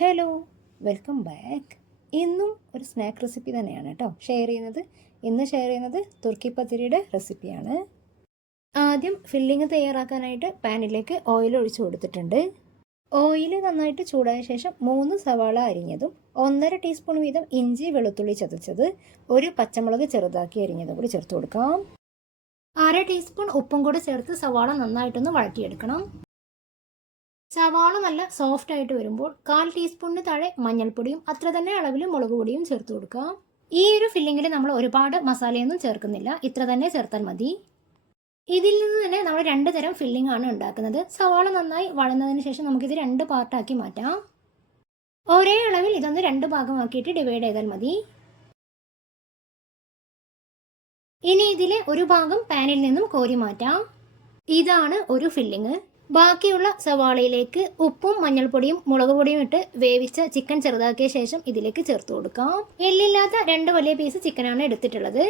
Hello welcome back ഇന്നും ഒരു snack recipe തന്നെയാണ് കേട്ടോ. ഷെയർ ചെയ്യുന്നത്. ഇന്ന് ഷെയർ ചെയ്യുന്നത് തുർക്കി പത്തിരിയുടെ റെസിപ്പിയാണ് ആദ്യം ഫില്ലിങ് തയ്യാറാക്കാനായിട്ട് പാനിലേക്ക് ഓയിൽ ഒഴിച്ചു കൊടുത്തിട്ടുണ്ട്. ഓയിൽ നന്നായിട്ട് ചൂടായ ശേഷം മൂന്ന് സവാള അരിഞ്ഞതും ഒന്നര ടീസ്പൂൺ വീതം ഇഞ്ചി വെളുത്തുള്ളി ചതച്ചത് ഒരു പച്ചമുളക് ചെറുതാക്കി അരിഞ്ഞതും കൂടി ചേർത്ത് കൊടുക്കാം. അര ടീസ്പൂൺ ഉപ്പും കൂടി ചേർത്ത് സവാള നന്നായിട്ടൊന്ന് വഴറ്റിയെടുക്കണം. സവാള നല്ല സോഫ്റ്റ് ആയിട്ട് വരുമ്പോൾ കാൽ ടീസ്പൂണിന് താഴെ മഞ്ഞൾപ്പൊടിയും അത്ര തന്നെ അളവിൽ മുളക് പൊടിയും ചേർത്ത് കൊടുക്കുക ഈ ഒരു ഫില്ലിങ്ങിൽ നമ്മൾ ഒരുപാട് മസാലയൊന്നും ചേർക്കുന്നില്ല. ഇത്ര തന്നെ ചേർത്താൽ മതി. ഇതിൽ നിന്ന് തന്നെ നമ്മൾ രണ്ട് തരം ഫില്ലിംഗ് ആണ് ഉണ്ടാക്കുന്നത്. സവാള നന്നായി വഴന്നതിന് ശേഷം നമുക്കിത് രണ്ട് പാർട്ടാക്കി മാറ്റാം. ഒരേ അളവിൽ ഇതൊന്ന് രണ്ട് ഭാഗമാക്കിയിട്ട് ഡിവൈഡ് ചെയ്താൽ മതി. ഇനി ഇതിലെ ഒരു ഭാഗം പാനിൽ നിന്നും കോരി മാറ്റാം. ഇതാണ് ഒരു ഫില്ലിങ് ബാക്കിയുള്ള സവാളയിലേക്ക് ഉപ്പും മഞ്ഞൾപ്പൊടിയും മുളക് പൊടിയും ഇട്ട് വേവിച്ച ചിക്കൻ ചെറുതാക്കിയ ശേഷം ഇതിലേക്ക് ചേർത്ത് കൊടുക്കാം. എല്ലില്ലാത്ത രണ്ട് വലിയ പീസ് ചിക്കനാണ് എടുത്തിട്ടുള്ളത്.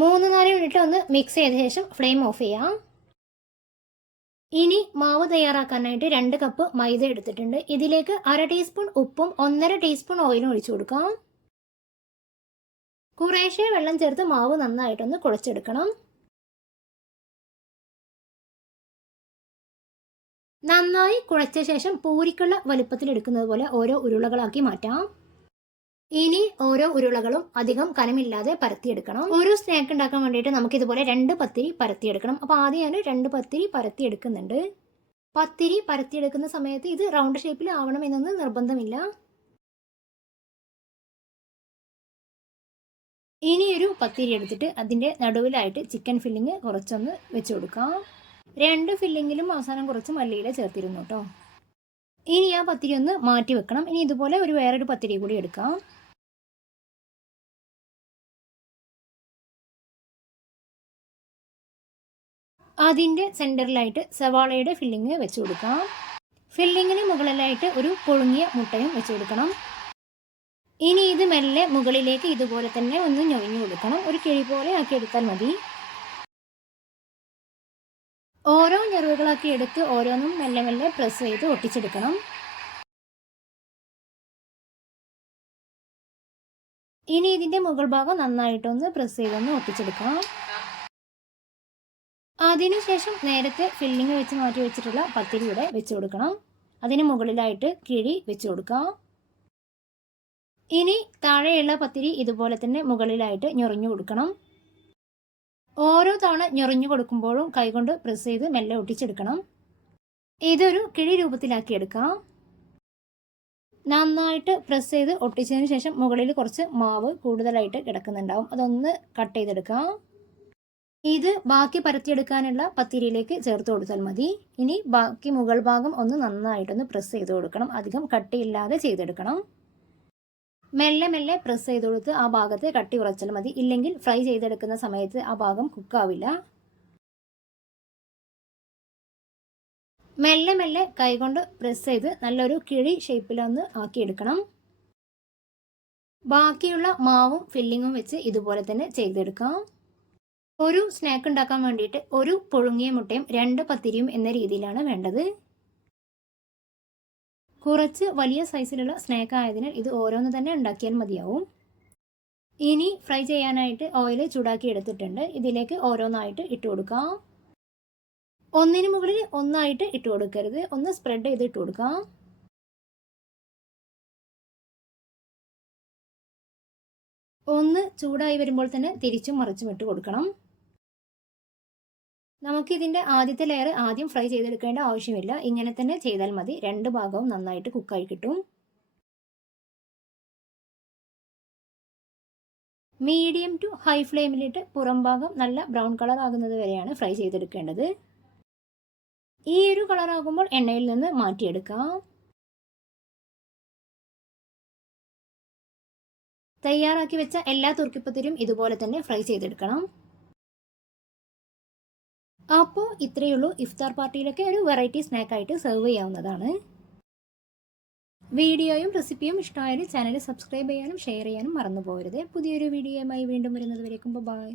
മൂന്ന് നാല് മിനിറ്റ് ഒന്ന് മിക്സ് ചെയ്ത ശേഷം ഫ്ലെയിം ഓഫ് ചെയ്യാം. ഇനി മാവ് തയ്യാറാക്കാനായിട്ട് രണ്ട് കപ്പ് മൈദ എടുത്തിട്ടുണ്ട്. ഇതിലേക്ക് അര ടീസ്പൂൺ ഉപ്പും ഒന്നര ടീസ്പൂൺ ഓയിലും ഒഴിച്ചു കൊടുക്കാം. കുറേശ്ശെ വെള്ളം ചേർത്ത് മാവ് നന്നായിട്ടൊന്ന് കുഴച്ചെടുക്കണം. നന്നായി കുഴച്ച ശേഷം പൂരിക്കുള്ള വലുപ്പത്തിൽ എടുക്കുന്നത് പോലെ ഓരോ ഉരുളകളാക്കി മാറ്റാം. ഇനി ഓരോ ഉരുളകളും അധികം കനമില്ലാതെ പരത്തിയെടുക്കണം. ഒരു സ്നാക്ക് ഉണ്ടാക്കാൻ വേണ്ടിയിട്ട് നമുക്ക് ഇതുപോലെ രണ്ട് പത്തിരി പരത്തിയെടുക്കണം. അപ്പോൾ ആദ്യം ഞാൻ രണ്ട് പത്തിരി പരത്തിയെടുക്കുന്നുണ്ട്. പത്തിരി പരത്തിയെടുക്കുന്ന സമയത്ത് ഇത് റൗണ്ട് ഷേപ്പിൽ ആവണം എന്നൊന്നും നിർബന്ധമില്ല. ഇനി ഒരു പത്തിരി എടുത്തിട്ട് അതിന്റെ നടുവിലായിട്ട് ചിക്കൻ ഫില്ലിങ് കുറച്ചൊന്ന് വെച്ച് കൊടുക്കാം. രണ്ട് ഫില്ലിങ്ങിലും അവസാനം കുറച്ച് മല്ലിയില ചേർത്തിരുന്നു കേട്ടോ ഇനി ആ പത്തിരി ഒന്ന് മാറ്റി വെക്കണം. ഇനി ഇതുപോലെ ഒരു വേറൊരു പത്തിരി കൂടി എടുക്കാം. അതിന്റെ സെന്ററിലായിട്ട് സവാളയുടെ ഫില്ലിങ് വെച്ച് കൊടുക്കാം. ഫില്ലിങ്ങിന് മുകളിലായിട്ട് ഒരു പൊഴുങ്ങിയ മുട്ടയും വെച്ച് കൊടുക്കണം. ഇനി ഇത് മെല്ലെ മുകളിലേക്ക് ഇതുപോലെ തന്നെ ഒന്ന് ഞൊഴിഞ്ഞു കൊടുക്കണം. ഒരു കിഴി പോലെ ആക്കി എടുത്താൽ മതി. ഓരോ ഞെറിവുകളാക്കി എടുത്ത് ഓരോന്നും മെല്ലെ മെല്ലെ പ്രസ് ചെയ്ത് ഒട്ടിച്ചെടുക്കണം. ഇനി ഇതിന്റെ മുകൾ ഭാഗം നന്നായിട്ടൊന്ന് പ്രസ് ചെയ്തൊന്ന് ഒട്ടിച്ചെടുക്കാം അതിനുശേഷം നേരത്തെ ഫില്ലിങ് വെച്ച് മാറ്റി വെച്ചിട്ടുള്ള പത്തിരി ഇവിടെ വെച്ച് കൊടുക്കണം. അതിന് മുകളിലായിട്ട് കിഴി വെച്ച് കൊടുക്കാം. ഇനി താഴെയുള്ള പത്തിരി ഇതുപോലെ തന്നെ മുകളിലായിട്ട് ഞൊറിഞ്ഞു കൊടുക്കണം. ഓരോ തവണ ഞൊറിഞ്ഞു കൊടുക്കുമ്പോഴും കൈകൊണ്ട് പ്രസ് ചെയ്ത് മെല്ലെ ഒട്ടിച്ചെടുക്കണം. ഇതൊരു കിഴി രൂപത്തിലാക്കി എടുക്കാം. നന്നായിട്ട് പ്രസ് ചെയ്ത് ഒട്ടിച്ചതിന് ശേഷം മുകളിൽ കുറച്ച് മാവ് കൂടുതലായിട്ട് കിടക്കുന്നുണ്ടാവും. അതൊന്ന് കട്ട് ചെയ്തെടുക്കാം. ഇത് ബാക്കി പരത്തിയെടുക്കാനുള്ള പത്തിരിയിലേക്ക് ചേർത്ത് കൊടുത്താൽ മതി. ഇനി ബാക്കി മുകൾ ഭാഗം ഒന്ന് നന്നായിട്ടൊന്ന് പ്രസ് ചെയ്ത് കൊടുക്കണം. അധികം കട്ടിയില്ലാതെ ചെയ്തെടുക്കണം. മെല്ലെ മെല്ലെ പ്രസ് ചെയ്ത് കൊടുത്ത് ആ ഭാഗത്ത് കട്ടി കുറച്ചാൽ മതി. ഇല്ലെങ്കിൽ ഫ്രൈ ചെയ്തെടുക്കുന്ന സമയത്ത് ആ ഭാഗം കുക്കാവില്ല മെല്ലെ മെല്ലെ കൈകൊണ്ട് പ്രസ് ചെയ്ത് നല്ലൊരു കിഴി ഷേപ്പിലൊന്ന് ആക്കിയെടുക്കണം. ബാക്കിയുള്ള മാവും ഫില്ലിങ്ങും വെച്ച് ഇതുപോലെ തന്നെ ചെയ്തെടുക്കാം. ഒരു സ്നാക്ക് ഉണ്ടാക്കാൻ വേണ്ടിയിട്ട് ഒരു പുഴുങ്ങിയ മുട്ടയും രണ്ട് പത്തിരിയും എന്ന രീതിയിലാണ് വേണ്ടത്. കുറച്ച് വലിയ സൈസിലുള്ള സ്നാക്ക് ആയതിനാൽ ഇത് ഓരോന്ന് തന്നെ ഉണ്ടാക്കിയാൽ മതിയാവും. ഇനി ഫ്രൈ ചെയ്യാനായിട്ട് ഓയിൽ ചൂടാക്കി എടുത്തിട്ടുണ്ട്. ഇതിലേക്ക് ഓരോന്നായിട്ട് ഇട്ട് കൊടുക്കാം. ഒന്നിന് മുകളിൽ ഒന്നായിട്ട് ഇട്ട് കൊടുക്കരുത്. ഒന്ന് സ്പ്രെഡ് ചെയ്ത് ഇട്ട് കൊടുക്കാം. ഒന്ന് ചൂടായി വരുമ്പോൾ തന്നെ തിരിച്ചും മറിച്ചും ഇട്ട് കൊടുക്കണം. നമുക്കിതിന്റെ ആദ്യത്തെ ലെയർ ആദ്യം ഫ്രൈ ചെയ്തെടുക്കേണ്ട ആവശ്യമില്ല. ഇങ്ങനെ തന്നെ ചെയ്താൽ മതി. രണ്ട് ഭാഗവും നന്നായിട്ട് കുക്കായി കിട്ടും. മീഡിയം ടു ഹൈ ഫ്ലെയിമിലിട്ട് പുറം ഭാഗം നല്ല ബ്രൗൺ കളർ ആകുന്നത് വരെയാണ് ഫ്രൈ ചെയ്തെടുക്കേണ്ടത്. ഈ ഒരു കളർ ആകുമ്പോൾ എണ്ണയിൽ നിന്ന് മാറ്റിയെടുക്കാം. തയ്യാറാക്കി വെച്ച എല്ലാ തുർക്കിപ്പത്തിരും ഇതുപോലെ തന്നെ ഫ്രൈ ചെയ്തെടുക്കണം. അപ്പോൾ ഇത്രയേ ഉള്ളൂ ഇഫ്താർ പാർട്ടിയിലൊക്കെ ഒരു വെറൈറ്റി സ്നാക്കായിട്ട് സെർവ് ചെയ്യാവുന്നതാണ്. വീഡിയോയും റെസിപ്പിയും ഇഷ്ടമായാലും ചാനൽ സബ്സ്ക്രൈബ് ചെയ്യാനും ഷെയർ ചെയ്യാനും മറന്നു പോകരുത് പുതിയൊരു വീഡിയോയുമായി വീണ്ടും വരുന്നത് വരേക്കും. ബൈ